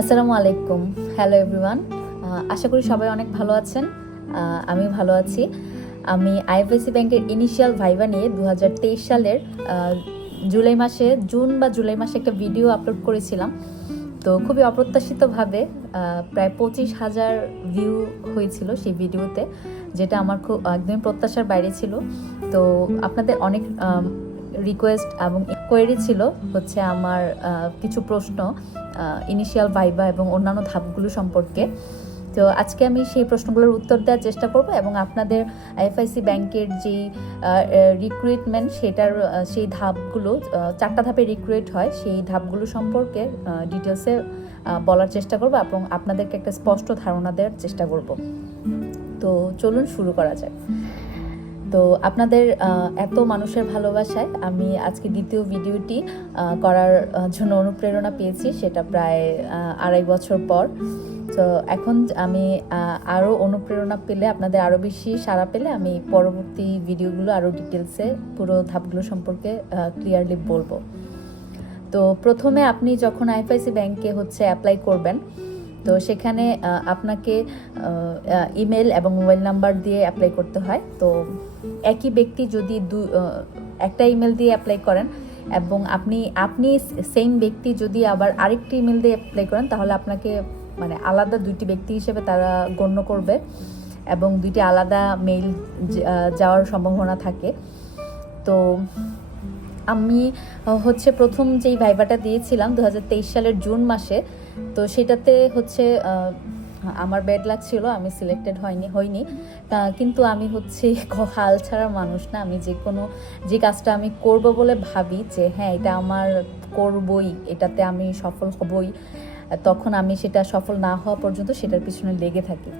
আসসালামু আলাইকুম। Hello everyone. আশা করি সবাই অনেক ভালো আছেন। আমি ভালো আছি। আমি আইএফআইসি ব্যাংকের ইনিশিয়াল ভাইভা নিয়ে 2023 সালের জুন বা জুলাই মাসে একটা ভিডিও আপলোড করেছিলাম। তো খুবই অপ্রত্যাশিতভাবে প্রায় 25,000 ভিউ হয়েছিল সেই ভিডিওতে, যেটা আমার খুব একদমই প্রত্যাশার বাইরে ছিল। তো আপনাদের অনেক রিকোয়েস্ট এবং কোয়েরি ছিল হচ্ছে আমার কিছু প্রশ্ন ইনিশিয়াল ভাইভা এবং অন্যান্য ধাপগুলো সম্পর্কে। তো আজকে আমি সেই প্রশ্নগুলোর উত্তর দেওয়ার চেষ্টা করব এবং আপনাদের আইএফআইসি ব্যাংকের যেই রিক্রুটমেন্ট সেই ধাপগুলো, 4টা ধাপে রিক্রুট হয়, সেই ধাপগুলো সম্পর্কে ডিটেলসে বলার চেষ্টা করব এবং আপনাদেরকে একটা স্পষ্ট ধারণা দেওয়ার চেষ্টা করব। তো চলুন শুরু করা যাক। তো আপনাদের এত মানুষের ভালোবাসায় আমি আজকে দ্বিতীয় ভিডিওটি করার জন্য অনুপ্রেরণা পেয়েছি, সেটা প্রায় 2.5 বছর পর। তো এখন আমি আরও অনুপ্রেরণা পেলে, আপনাদের আরও বেশি সাড়া পেলে আমি পরবর্তী ভিডিওগুলো আরও ডিটেলসে পুরো ধাপগুলো সম্পর্কে ক্লিয়ারলি বলবো। তো প্রথমে আপনি যখন আইএফআইসি ব্যাংকে অ্যাপ্লাই করবেন, তো সেখানে আপনাকে ইমেল এবং মোবাইল নাম্বার দিয়ে অ্যাপ্লাই করতে হয়। তো একই ব্যক্তি যদি একটা ইমেল দিয়ে অ্যাপ্লাই করেন এবং আপনি সেম ব্যক্তি যদি আবার আরেকটি ইমেল দিয়ে অ্যাপ্লাই করেন, তাহলে আপনাকে আলাদা দুইটি ব্যক্তি হিসেবে তারা গণ্য করবে এবং দুইটি আলাদা মেইল যাওয়ার সম্ভাবনা থাকে। তো আমি প্রথম যেই ভাইভাটা দিয়েছিলাম 2023 সালের জুন মাসে, তো সেটাতে আমার ব্যাড লাক ছিল, আমি সিলেক্টেড হইনি। কিন্তু আমি হাল ছাড়া মানুষ না। আমি যে কাজটা আমি করব বলে ভাবি যে হ্যাঁ এটা আমার করবই, এটাতে আমি সফল হবই, তখন আমি সেটা সফল না হওয়া পর্যন্ত সেটার পিছনে লেগে থাকি।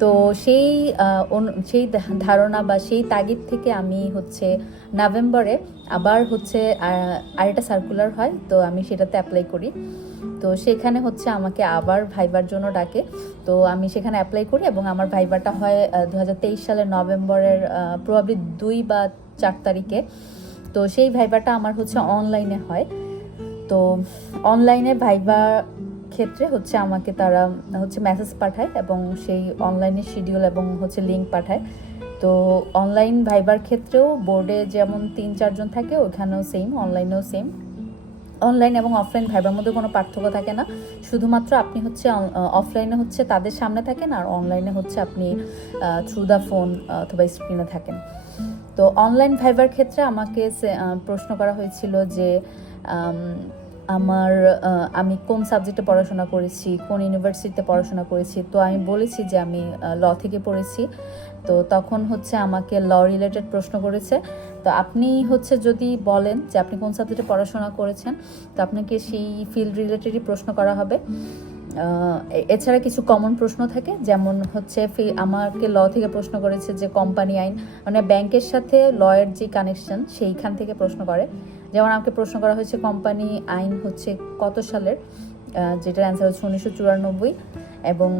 তো সেই ধারণা বা সেই তাগিদ থেকে আমি নভেম্বরে আবার আরেকটা সার্কুলার হয়, তো আমি সেটাতে অ্যাপ্লাই করি। তো সেখানে আমাকে আবার ভাইবার জন্য ডাকে। তো আমি সেখানে অ্যাপ্লাই করি এবং আমার ভাইবাটা হয় 2023 সালের নভেম্বরের প্রবাবলি 2 বা 4 তারিখে। তো সেই ভাইবাটা আমার অনলাইনে হয়। তো অনলাইনে ভাইবা ক্ষেত্রে আমাকে তারা মেসেজ পাঠায় এবং সেই অনলাইনে শিডিউল এবং লিঙ্ক পাঠায়। তো অনলাইন ভাইবার ক্ষেত্রেও বোর্ডে যেমন 3-4 জন থাকে, ওখানেও সেম, অনলাইনেও সেম। অনলাইন এবং অফলাইন ভাইবার মধ্যে কোনো পার্থক্য থাকে না, শুধুমাত্র আপনি অফলাইনে তাদের সামনে থাকেন আর অনলাইনে আপনি থ্রু দ্য ফোন অথবা স্ক্রিনে থাকেন। তো অনলাইন ভাইবার ক্ষেত্রে আমাকে প্রশ্ন করা হয়েছিল যে আমি কোন সাবজেক্টে পড়াশোনা করেছি, কোন ইউনিভার্সিটিতে পড়াশোনা করেছি। তো আমি বলেছি যে আমি ল থেকে পড়েছি। তো তখন আমাকে ল রিলেটেড প্রশ্ন করেছে। তো আপনি যদি বলেন যে আপনি কোন সাবজেক্টে পড়াশোনা করেছেন, তো আপনাকে সেই ফিল্ড রিলেটেডই প্রশ্ন করা হবে। এছাড়া কিছু কমন প্রশ্ন থাকে, যেমন আমাকে ল থেকে প্রশ্ন করেছে যে কোম্পানি আইন, ব্যাংকের সাথে লয়ের যে কানেকশন, সেইখান থেকে প্রশ্ন করে। যেমন আমাকে প্রশ্ন করা হয়েছে কোম্পানি আইন কত সালের, যেটার অ্যান্সার 1994। এবং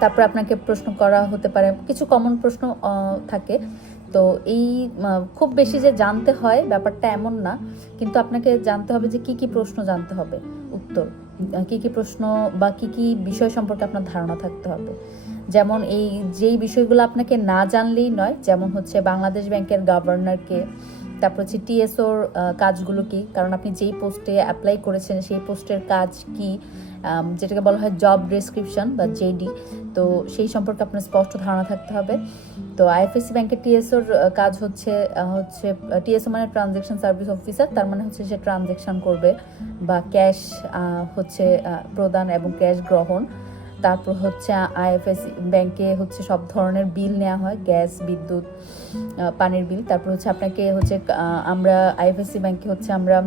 তারপর আপনাকে প্রশ্ন করা হতে পারে, কিছু কমন প্রশ্ন থাকে। তো এই খুব বেশি যে জানতে হয় ব্যাপারটা এমন না, কিন্তু আপনাকে জানতে হবে যে কি প্রশ্ন জানতে হবে, উত্তর কি প্রশ্ন বা কি বিষয় সম্পর্কে আপনার ধারণা থাকতে হবে। যেমন যেই বিষয়গুলো আপনাকে না জানলেই নয়, যেমন বাংলাদেশ ব্যাংকের গভর্নরকে, তারপর টিএসওর কাজগুলো কি, কারণ আপনি যেই পোস্টে অ্যাপ্লাই করেছেন সেই পোস্টের কাজ কি, যেটাকে বলা হয় জব ডেসক্রিপশন বা জেডি। তো সেই সম্পর্কে আপনার স্পষ্ট ধারণা থাকতে হবে। তো আইএফআইসি ব্যাংকের টিএসওর কাজ টিএসও মানে ট্রানজ্যাকশন সার্ভিস অফিসার, তার মানে সে ট্রানজ্যাকশন করবে বা ক্যাশ প্রদান এবং ক্যাশ গ্রহণ। তারপর আইএফআইসি ব্যাংকে সব ধরনের বিল নেওয়া হয়, গ্যাস, বিদ্যুৎ, পানির বিল। তারপর আপনাকে আমরা আইএফআইসি ব্যাংকে আমরা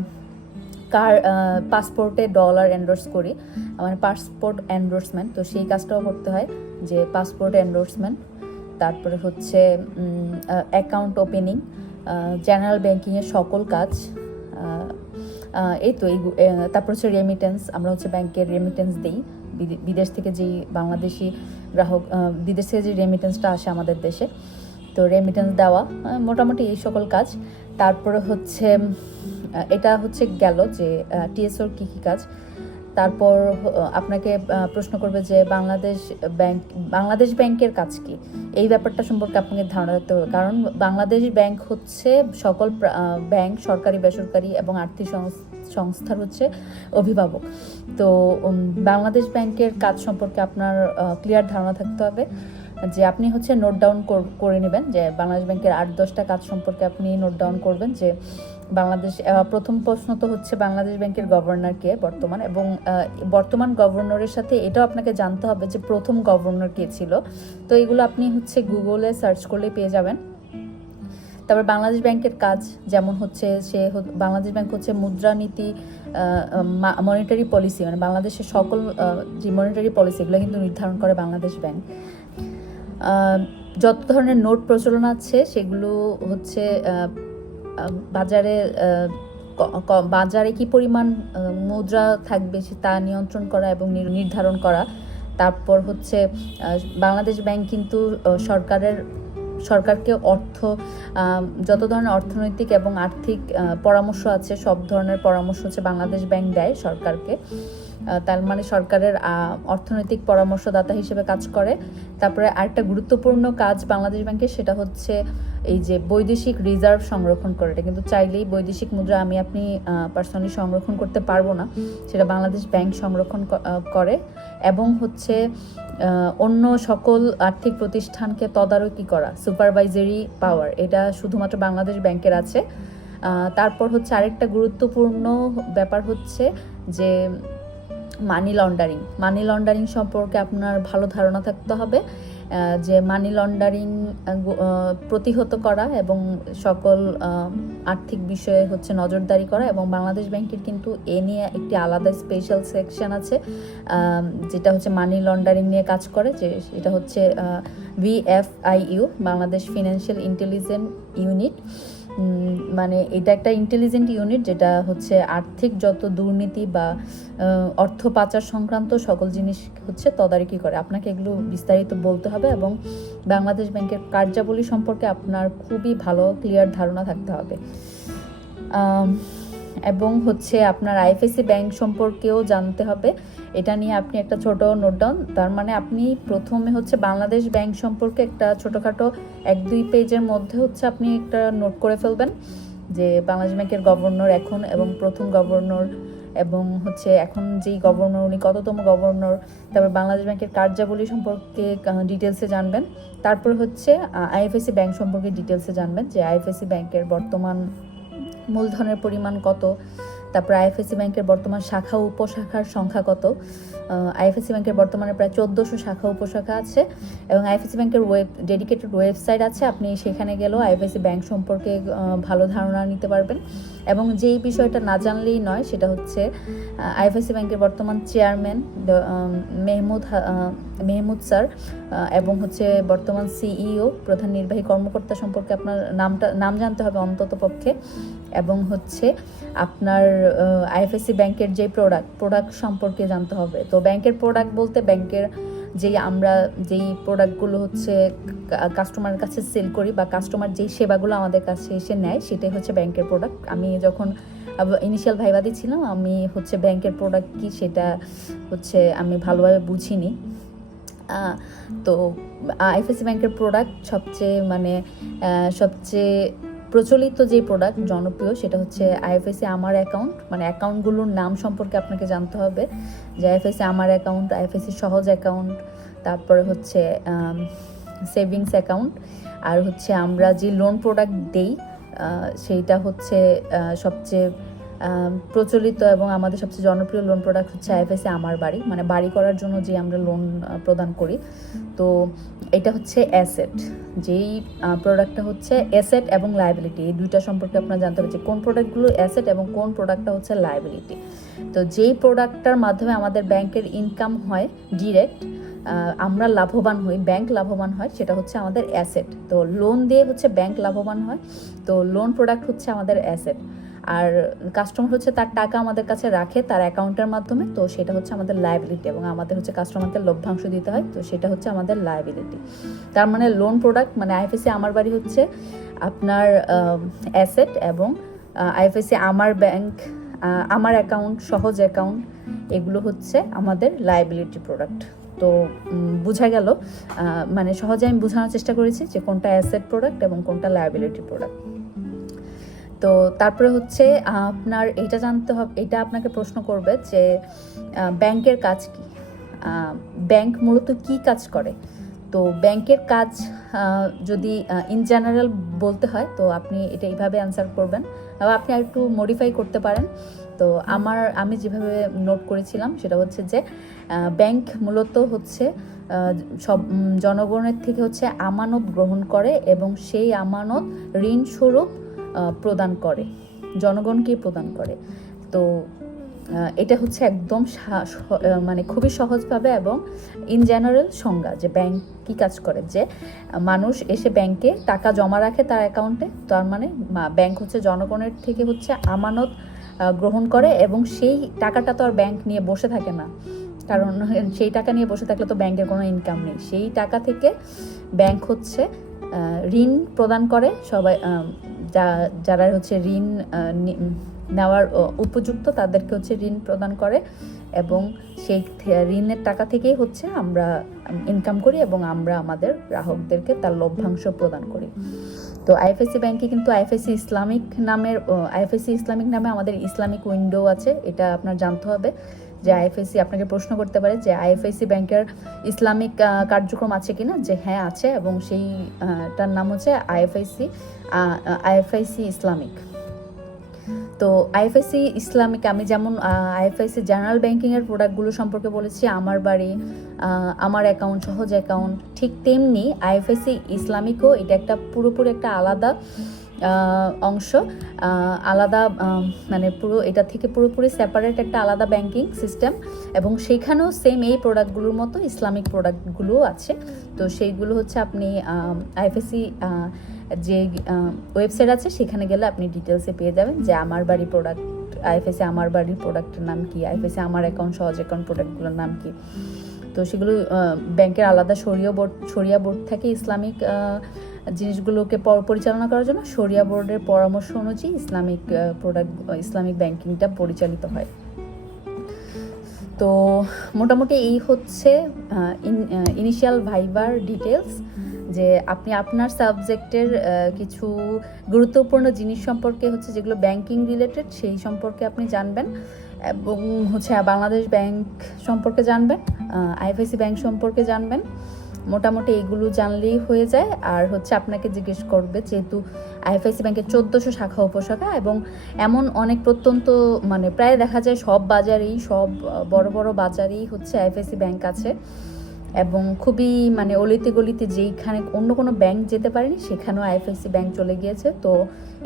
পাসপোর্টে ডলার এন্ডোর্স করি, পাসপোর্ট এন্ডোর্সমেন্ট। তো সেই কাজটাও করতে হয়, যে পাসপোর্ট এন্ডোর্সমেন্ট। তারপরে অ্যাকাউন্ট ওপেনিং, জেনারেল ব্যাংকিংয়ের সকল কাজ, তারপর রেমিটেন্স। আমরা ব্যাংকের রেমিটেন্স দিই, বিদেশ থেকে যেই বাংলাদেশি গ্রাহক, বিদেশ থেকে যে রেমিটেন্সটা আসে আমাদের দেশে, তো রেমিটেন্স দেওয়া, মোটামুটি এই সকল কাজ। তারপরে এটা গেল যে টিএসওর কী কাজ। তারপর আপনাকে প্রশ্ন করবে যে বাংলাদেশ ব্যাংকের কাজ কি, এই ব্যাপারটা সম্পর্কে আপনাকে ধারণা রাখতে হবে। কারণ বাংলাদেশ ব্যাংক হচ্ছে সকল ব্যাংক, সরকারি বেসরকারি এবং আর্থিক সংস্থার হচ্ছে অভিভাবক। তো বাংলাদেশ ব্যাংকের কাজ সম্পর্কে আপনার ক্লিয়ার ধারণা থাকতে হবে, যে আপনি হচ্ছে নোট ডাউন করে নেবেন, যে বাংলাদেশ ব্যাংকের 8-10টা কাজ সম্পর্কে আপনি নোট ডাউন করবেন। যে প্রথম প্রশ্ন তো হচ্ছে বাংলাদেশ ব্যাংকের গভর্নর কে বর্তমান, এবং বর্তমান গভর্নরের সাথে এটাও আপনাকে জানতে হবে যে প্রথম গভর্নর কে ছিল। তো এগুলো আপনি হচ্ছে গুগলে সার্চ করলে পেয়ে যাবেন। তারপর বাংলাদেশ ব্যাংকের কাজ যেমন হচ্ছে বাংলাদেশ ব্যাংক হচ্ছে মুদ্রানীতি, মনিটারি পলিসি, মানে বাংলাদেশের সকল যে মনিটারি পলিসি এগুলো কিন্তু নির্ধারণ করে বাংলাদেশ ব্যাংক। যত ধরনের নোট প্রচলন আছে সেগুলো হচ্ছে বাজারে কি পরিমাণ মুদ্রা থাকবে তা নিয়ন্ত্রণ করা এবং নির্ধারণ করা। তারপর হচ্ছে বাংলাদেশ ব্যাংক কিন্তু সরকারকে যত ধরনের অর্থনৈতিক এবং আর্থিক পরামর্শ আছে সব ধরনের পরামর্শ হচ্ছে বাংলাদেশ ব্যাংক দেয় সরকারকে। তার মানে সরকারের অর্থনৈতিক পরামর্শদাতা হিসেবে কাজ করে। তারপরে আরেকটা গুরুত্বপূর্ণ কাজ বাংলাদেশ ব্যাংকের, সেটা হচ্ছে এই যে বৈদেশিক রিজার্ভ সংরক্ষণ করে। এটা কিন্তু চাইলেই বৈদেশিক মুদ্রা আপনি পার্সোনালি সংরক্ষণ করতে পারবো না, সেটা বাংলাদেশ ব্যাংক সংরক্ষণ করে। এবং হচ্ছে অন্য সকল আর্থিক প্রতিষ্ঠানকে তদারকি করা, সুপারভাইজারি পাওয়ার, এটা শুধুমাত্র বাংলাদেশ ব্যাংকের আছে। তারপর হচ্ছে আরেকটা গুরুত্বপূর্ণ ব্যাপার হচ্ছে যে মানি লন্ডারিং সম্পর্কে আপনার ভালো ধারণা থাকতে হবে, যে মানি লন্ডারিং প্রতিহত করা এবং সকল আর্থিক বিষয়ে হচ্ছে নজরদারি করা। এবং বাংলাদেশ ব্যাংকের কিন্তু এ নিয়ে একটি আলাদা স্পেশাল সেকশন আছে যেটা হচ্ছে মানি লন্ডারিং নিয়ে কাজ করে, যে এটা হচ্ছে VFIU, Bangladesh financial intelligence unit. মানে এটা একটা ইন্টেলিজেন্ট ইউনিট যেটা হচ্ছে আর্থিক যত দুর্নীতি বা অর্থ পাচার সংক্রান্ত সকল জিনিস হচ্ছে তদারকি করে। আপনাকে এগুলো বিস্তারিত বলতে হবে এবং বাংলাদেশ ব্যাংকের কার্যাবলী সম্পর্কে আপনার খুবই ভালো ক্লিয়ার ধারণা থাকতে হবে। এবং হচ্ছে আপনার IFSC ব্যাংক সম্পর্কেও জানতে হবে, এটা নিয়ে আপনি একটা ছোট নোট ডাউন। তার মানে আপনি প্রথমে হচ্ছে বাংলাদেশ ব্যাংক সম্পর্কে একটা ছোটোখাটো 1-2 পেজের মধ্যে হচ্ছে আপনি একটা নোট করে ফেলবেন, যে বাংলাদেশ ব্যাংকের গভর্নর এখন এবং প্রথম গভর্নর, এবং হচ্ছে এখন যেই গভর্নর উনি কততম গভর্নর। তারপর বাংলাদেশ ব্যাংকের কার্যাবলী সম্পর্কে ডিটেলসে জানবেন। তারপর হচ্ছে IFSC ব্যাংক সম্পর্কে ডিটেলসে জানবেন, যে IFSC ব্যাংকের বর্তমান মূলধনের পরিমাণ কত, তারপর IFSC ব্যাংকের বর্তমান শাখা উপশাখার সংখ্যা কত। IFSC ব্যাংকের বর্তমানে প্রায় 1400 শাখা উপশাখা আছে, এবং IFSC ব্যাংকের ডেডিকেটেড ওয়েবসাইট আছে, আপনি সেখানে গেলেও IFSC ব্যাংক সম্পর্কে ভালো ধারণা নিতে পারবেন। এবং যেই বিষয়টা না জানলেই নয় সেটা হচ্ছে IFSC ব্যাংকের বর্তমান চেয়ারম্যান মেহমুদ স্যার এবং হচ্ছে বর্তমান CEO প্রধান নির্বাহী কর্মকর্তা সম্পর্কে আপনার নাম জানতে হবে অন্তত পক্ষে। এবং হচ্ছে আপনার IFSC ব্যাংকের যে প্রোডাক্ট সম্পর্কে জানতে হবে। তো ব্যাংকের প্রোডাক্ট বলতে ব্যাংকের যেই প্রোডাক্টগুলো হচ্ছে কাস্টমারের কাছে সেল করি বা কাস্টমার যেই সেবাগুলো আমাদের কাছে এসে নেয় সেটাই হচ্ছে ব্যাংকের প্রোডাক্ট। আমি যখন ইনিশিয়াল ভাইবা দিচ্ছিলাম আমি হচ্ছে ব্যাংকের প্রোডাক্ট কি সেটা হচ্ছে আমি ভালোভাবে বুঝিনি। তো IFSC ব্যাংকের প্রোডাক্ট সবচেয়ে প্রচলিত যে প্রোডাক্ট জনপ্রিয় সেটা হচ্ছে IFSC আমার অ্যাকাউন্ট, মানে অ্যাকাউন্টগুলোর নাম সম্পর্কে আপনাকে জানতে হবে, যে IFSC আমার অ্যাকাউন্ট, IFSC সহজ অ্যাকাউন্ট, তারপরে হচ্ছে সেভিংস অ্যাকাউন্ট, আর হচ্ছে আমরা যে লোন প্রোডাক্ট দেই সেইটা হচ্ছে সবচেয়ে প্রচলিত এবং আমাদের সবচেয়ে জনপ্রিয় লোন প্রোডাক্ট হচ্ছে IFSC আমার বাড়ি, মানে বাড়ি করার জন্য যে আমরা লোন প্রদান করি। তো এটা হচ্ছে অ্যাসেট, যেই প্রোডাক্টটা হচ্ছে অ্যাসেট এবং লায়াবিলিটি, এই দুইটা সম্পর্কে আপনারা জানতে হবে যে কোন প্রোডাক্টগুলো অ্যাসেট এবং কোন প্রোডাক্টটা হচ্ছে লায়াবিলিটি। তো যেই প্রোডাক্টটার মাধ্যমে আমাদের ব্যাংকের ইনকাম হয় ডিরেক্ট, আমরা লাভবান হই, ব্যাংক লাভবান হয়, সেটা হচ্ছে আমাদের অ্যাসেট। তো লোন দিয়ে হচ্ছে ব্যাংক লাভবান হয়, তো লোন প্রোডাক্ট হচ্ছে আমাদের অ্যাসেট। আর কাস্টমার হচ্ছে তার টাকা আমাদের কাছে রাখে তার অ্যাকাউন্টের মাধ্যমে, তো সেটা হচ্ছে আমাদের লায়াবিলিটি, এবং আমাদের হচ্ছে কাস্টমারকে লভ্যাংশ দিতে হয়, তো সেটা হচ্ছে আমাদের লায়াবিলিটি। তার মানে লোন প্রোডাক্ট মানে IFSC আমার বাড়ি হচ্ছে আপনার অ্যাসেট, এবং IFSC আমার অ্যাকাউন্ট, সহজ অ্যাকাউন্ট, এগুলো হচ্ছে আমাদের লায়াবিলিটি প্রোডাক্ট। তো বোঝা গেল, মানে সহজে আমি বোঝানোর চেষ্টা করেছি যে কোনটা অ্যাসেট প্রোডাক্ট এবং কোনটা লায়াবিলিটি প্রোডাক্ট। তো তারপরে হচ্ছে আপনার এটা জানতে হবে, এটা আপনাকে প্রশ্ন করবে যে ব্যাংকের কাজ কি, ব্যাংক মূলত কি কাজ করে। তো ব্যাংকের কাজ যদি ইন জেনারেল বলতে হয় তো আপনি এটা এইভাবে অ্যান্সার করবেন, বা আপনি আর একটু মডিফাই করতে পারেন। তো আমি যেভাবে নোট করেছিলাম সেটা হচ্ছে যে ব্যাংক মূলত হচ্ছে সব জনগণের থেকে হচ্ছে আমানত গ্রহণ করে এবং সেই আমানত ঋণ স্বরূপ প্রদান করে, জনগণকেই প্রদান করে। তো এটা হচ্ছে একদম মানে খুবই সহজভাবে এবং ইন জেনারেল সংজ্ঞা যে ব্যাংক কী কাজ করে, যে মানুষ এসে ব্যাংকে টাকা জমা রাখে তার অ্যাকাউন্টে, তার মানে ব্যাংক হচ্ছে জনগণের থেকে হচ্ছে আমানত গ্রহণ করে এবং সেই টাকাটা তো আর ব্যাংক নিয়ে বসে থাকে না, কারণ সেই টাকা নিয়ে বসে থাকলে তো ব্যাংকের কোনো ইনকাম নেই। সেই টাকা থেকে ব্যাংক হচ্ছে ঋণ প্রদান করে সবাই, যারা হচ্ছে ঋণ নেওয়ার উপযুক্ত তাদেরকে হচ্ছে ঋণ প্রদান করে এবং সেই ঋণের টাকা থেকেই হচ্ছে আমরা ইনকাম করি এবং আমরা আমাদের গ্রাহকদেরকে তার লভ্যাংশ প্রদান করি। তো আইএফআইসি ব্যাংকে কিন্তু আইএফআইসি ইসলামিক নামে আমাদের ইসলামিক উইন্ডো আছে, এটা আপনার জানতে হবে। যে আইএফআইসি আপনাকে প্রশ্ন করতে পারে যে আইএফআইসি ব্যাংকের ইসলামিক কার্যক্রম আছে কিনা, যে হ্যাঁ আছে, এবং সেইটার নাম হচ্ছে আইএফআইসি ইসলামিক। তো আইএফআইসি ইসলামিক, আমি যেমন আইএফআইসি জেনারেল ব্যাংকিংয়ের প্রোডাক্টগুলো সম্পর্কে বলেছি, আমার বাড়ি, আমার অ্যাকাউন্ট, সহজ অ্যাকাউন্ট, ঠিক তেমনি আইএফআইসি ইসলামিকও এটা একটা পুরোপুরি একটা আলাদা অংশ, আলাদা মানে এটা থেকে পুরোপুরি সেপারেট একটা আলাদা ব্যাংকিং সিস্টেম, এবং সেইখানেও সেম এই প্রোডাক্টগুলোর মতো ইসলামিক প্রোডাক্টগুলোও আছে। তো সেইগুলো হচ্ছে আপনি আইএফআইসি যে ওয়েবসাইট আছে সেখানে গেলে আপনি ডিটেলসে পেয়ে যাবেন যে আমার বাড়ি প্রোডাক্ট, আইএফআইসি আমার বাড়ির প্রোডাক্টের নাম কি, আইএফআইসি আমার অ্যাকাউন্ট, সহজ অ্যাকাউন্ট প্রোডাক্টগুলোর নাম কি। তো সেগুলো ব্যাংকের আলাদা শরিয়া বোর্ড থাকে ইসলামিক জিনিসগুলোকে পরিচালনা করার জন্য। শরিয়া বোর্ডের পরামর্শ অনুযায়ী ইসলামিক ব্যাংকিংটা পরিচালিত হয়। তো মোটামুটি এই হচ্ছে ইনিশিয়াল ভাইবার ডিটেলস, যে আপনি আপনার সাবজেক্টের কিছু গুরুত্বপূর্ণ জিনিস সম্পর্কে হচ্ছে যেগুলো ব্যাংকিং রিলেটেড সেই সম্পর্কে আপনি জানবেন, এবং হচ্ছে বাংলাদেশ ব্যাংক সম্পর্কে জানবেন, আইএফআইসি ব্যাংক সম্পর্কে জানবেন। মোটামুটি এইগুলো জানলেই হয়ে যায়। আর হচ্ছে আপনাকে জিজ্ঞেস করবে, যেহেতু আইএফআইসি ব্যাংকের 1400 শাখা উপশাখা এবং এমন অনেক প্রত্যন্ত, মানে প্রায় দেখা যায় সব বাজারেই, সব বড় বড় বাজারেই হচ্ছে আইএফআইসি ব্যাংক আছে, এবং খুবই মানে অলিতে গলিতে যেইখানে অন্য কোনো ব্যাংক যেতে পারেনি সেখানেও আইএফআইসি ব্যাংক চলে গিয়েছে। তো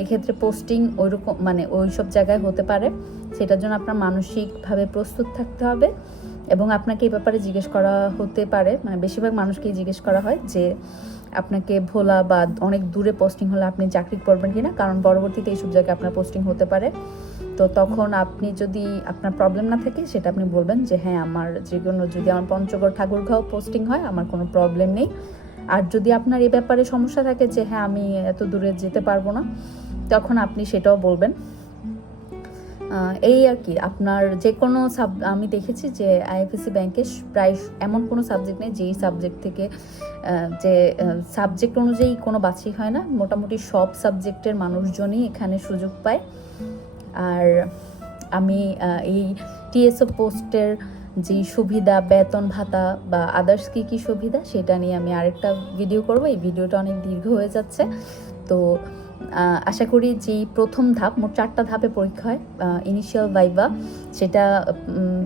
এক্ষেত্রে পোস্টিং ওইরকম মানে ওই সব জায়গায় হতে পারে, সেটার জন্য আপনার মানসিকভাবে প্রস্তুত থাকতে হবে। এবং আপনাকে এই ব্যাপারে জিজ্ঞেস করা হতে পারে, মানে বেশিরভাগ মানুষকেই জিজ্ঞেস করা হয় যে আপনাকে ভোলা বা অনেক দূরে পোস্টিং হলে আপনি চাকরি করবেন কিনা, কারণ পরবর্তীতে এইসব জায়গায় আপনার পোস্টিং হতে পারে। তো তখন আপনি যদি আপনার প্রবলেম না থাকে সেটা আপনি বলবেন যে হ্যাঁ আমার যদি আমার পঞ্চগড় ঠাকুরগাঁও পোস্টিং হয় আমার কোনো প্রবলেম নেই। আর যদি আপনার এই ব্যাপারে সমস্যা থাকে যে হ্যাঁ আমি এত দূরে যেতে পারবো না, তখন আপনি সেটাও বলবেন। এই আর কি, আপনার যে কোনো আমি দেখেছি যে আইএফআইসি ব্যাংকে প্রায় এমন কোনো সাবজেক্ট নেই যেই সাবজেক্ট থেকে যে সাবজেক্ট অনুযায়ী কোনো বাছাই হয় না, মোটামুটি সব সাবজেক্টের মানুষজনই এখানে সুযোগ পায়। আর আমি এই টিএসও পোস্টের যে সুবিধা, বেতন ভাতা বা আদার্স কী সুবিধা সেটা নিয়ে আমি আরেকটা ভিডিও করব। এই ভিডিওটা অনেক দীর্ঘ হয়ে যাচ্ছে। তো আশা করি যে প্রথম ধাপ, মোট 4টা ধাপে পরীক্ষা হয়, ইনিশিয়াল ভাইভা, সেটা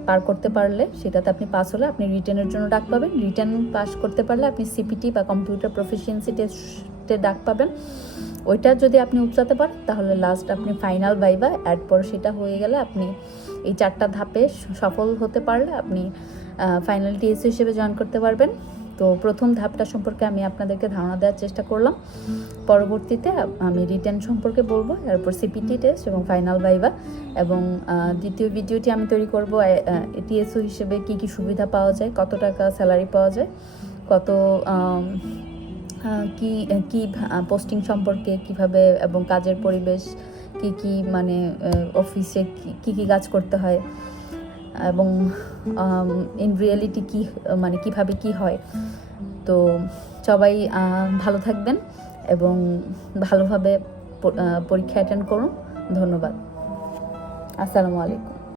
পার করতে পারলে, সেটাতে আপনি পাস হলে আপনি রিটেনের জন্য ডাক পাবেন। রিটেন পাস করতে পারলে আপনি সিপিটি বা কম্পিউটার প্রফিসিয়েন্সি টেস্টে ডাক পাবেন। ওইটা যদি আপনি উতরাতে পারেন তাহলে লাস্ট আপনি ফাইনাল ভাইভা, এরপর সেটা হয়ে গেলে আপনি এই 4টা ধাপে সফল হতে পারলে আপনি ফাইনাল টিএসও হিসেবে জয়েন করতে পারবেন। তো প্রথম ধাপটা সম্পর্কে আমি আপনাদেরকে ধারণা দেওয়ার চেষ্টা করলাম, পরবর্তীতে আমি রিটেন সম্পর্কে বলবো, এরপর সিপিটি টেস্ট এবং ফাইনাল ভাইভা, এবং দ্বিতীয় ভিডিওটি আমি তৈরি করব টিএসও হিসেবে কি সুবিধা পাওয়া যায়, কত টাকা স্যালারি পাওয়া যায়, কত কি পোস্টিং সম্পর্কে কিভাবে, এবং কাজের পরিবেশ কি কি মানে অফিসে কি কি কাজ করতে হয় এবং ইন রিয়েলিটি কি মানে কিভাবে কি হয়। তো সবাই ভালো থাকবেন এবং ভালোভাবে পরীক্ষা অ্যাটেন্ড করুন। ধন্যবাদ। আসসালামু আলাইকুম।